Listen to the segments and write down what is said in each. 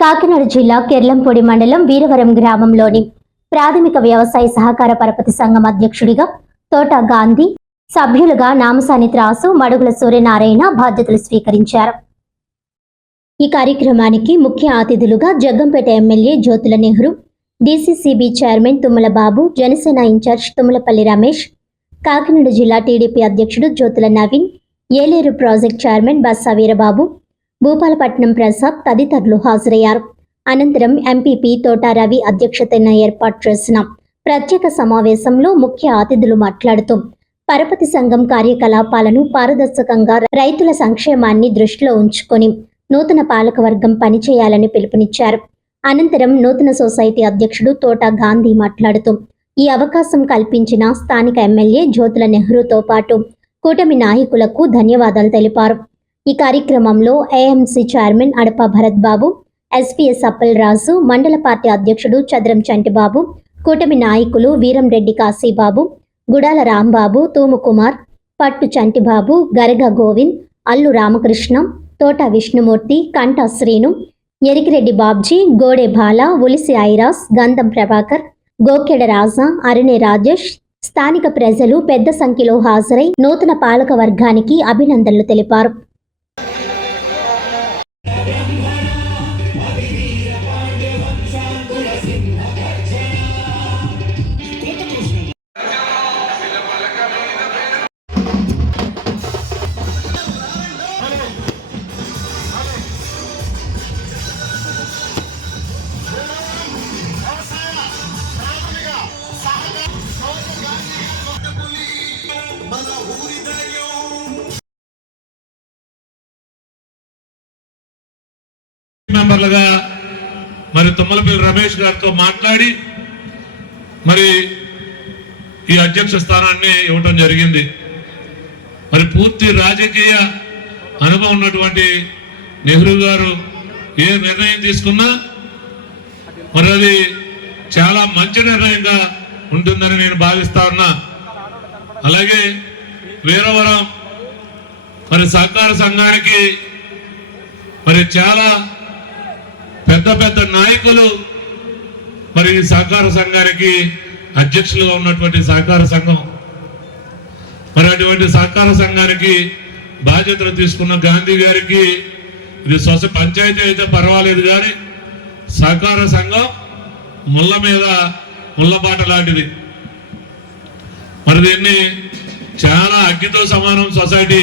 కాకినాడ జిల్లా కెర్లంపూడి మండలం వీరవరం గ్రామంలోని ప్రాథమిక వ్యవసాయ సహకార పరపతి సంఘం అధ్యక్షుడిగా తోట గాంధీ, సభ్యులుగా నామసాని త్రాసు, మడుగుల సూర్యనారాయణ బాధ్యతలు స్వీకరించారు. ఈ కార్యక్రమానికి ముఖ్య అతిథులుగా Jaggampeta MLA Jyothula Nehru, DCCB chairman Tummala Babu, Janasena in charge Tummalapalli Ramesh, Kakinada జిల్లా టీడీపీ అధ్యక్షుడు జ్యోతుల నవీన్, ఏలేరు ప్రాజెక్ట్ చైర్మన్ బస్సా వీరబాబు, భూపాలపట్నం ప్రసాద్ తదితరులు హాజరయ్యారు. అనంతరం ఎంపీపీ తోట రవి అధ్యక్షతన ఏర్పాటు చేసిన ప్రత్యేక సమావేశంలో ముఖ్య అతిథులు మాట్లాడుతూ పరపతి సంఘం కార్యకలాపాలను పారదర్శకంగా రైతుల సంక్షేమాన్ని దృష్టిలో ఉంచుకొని నూతన పాలకవర్గం పనిచేయాలని పిలుపునిచ్చారు. అనంతరం నూతన సొసైటీ అధ్యక్షుడు తోట గాంధీ మాట్లాడుతూ ఈ అవకాశం కల్పించిన స్థానిక ఎమ్మెల్యే జ్యోతుల నెహ్రూతో పాటు కూటమి నాయకులకు ధన్యవాదాలు తెలిపారు. ఈ కార్యక్రమంలో ఏఎంసీ చైర్మన్ అడప భరత్ బాబు, ఎస్పీఎస్ అప్పల్ రాజు, మండల పార్టీ అధ్యక్షుడు చద్రం చంటిబాబు, కూటమి నాయకులు వీరంరెడ్డి కాశీబాబు, గుడాల రాంబాబు, తూము కుమార్, పట్టు చంటిబాబు, గరగ గోవింద్, అల్లు రామకృష్ణ, తోట విష్ణుమూర్తి, కంఠ శ్రీను, ఎరికిరెడ్డి బాబ్జీ, గోడే బాల, ఉలిసి ఐరాస్, గంధం ప్రభాకర్, గోకెడ రాజా, అరుణే రాజేష్, స్థానిక ప్రజలు పెద్ద సంఖ్యలో హాజరై నూతన పాలక వర్గానికి అభినందనలు తెలిపారు. మెంబర్లుగా మరి తుమ్మలపల్లి రమేష్ గారితో మాట్లాడి మరి ఈ అధ్యక్ష స్థానాన్ని ఇవ్వటం జరిగింది. మరి పూర్తి రాజకీయ అనుభవం ఉన్నటువంటి నెహ్రూ గారు ఏ నిర్ణయం తీసుకున్నా మరి అది చాలా మంచి నిర్ణయంగా ఉంటుందని నేను భావిస్తా ఉన్నా. అలాగే వీరవరం మరి సహకార సంఘానికి మరి చాలా పెద్ద పెద్ద నాయకులు మరి సహకార సంఘానికి అధ్యక్షులుగా ఉన్నటువంటి సహకార సంఘం, మరి అటువంటి సహకార సంఘానికి బాధ్యతలు తీసుకున్న గాంధీ గారికి ఇది పంచాయతీ అయితే పర్వాలేదు, కానీ సహకార సంఘం ముళ్ళ మీద ముళ్ళబాట లాంటిది. మరి దీన్ని చాలా అగ్గితో సమానం సొసైటీ.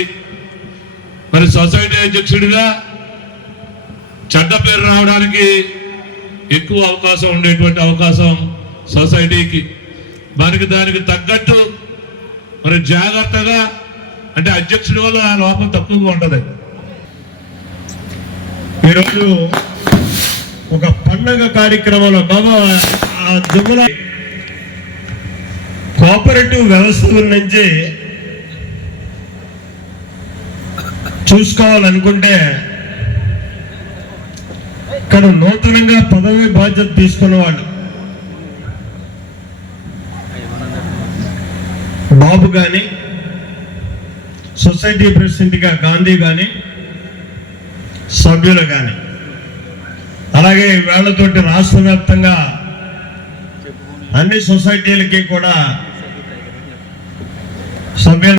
మరి సొసైటీ అధ్యక్షుడిగా చెడ్డ పేరు రావడానికి ఎక్కువ అవకాశం ఉండేటువంటి అవకాశం సొసైటీకి. దానికి తగ్గట్టు మరి జాగ్రత్తగా, అంటే అధ్యక్షుడి వల్ల లోపం తక్కువగా ఉంటుంది. ఈరోజు ఒక పండగ కార్యక్రమంలో కోఆపరేటివ్ వ్యవస్థల నుంచి చూసుకోవాలనుకుంటే ఇక్కడ నూతనంగా పదవి బాధ్యత తీసుకున్న వాళ్ళు బాబు కానీ, సొసైటీ ప్రెసిడెంట్గా గాంధీ కానీ, సభ్యులు కానీ, అలాగే వేళ్లతోటి రాష్ట్ర వ్యాప్తంగా అన్ని సొసైటీలకి కూడా సభ్యులు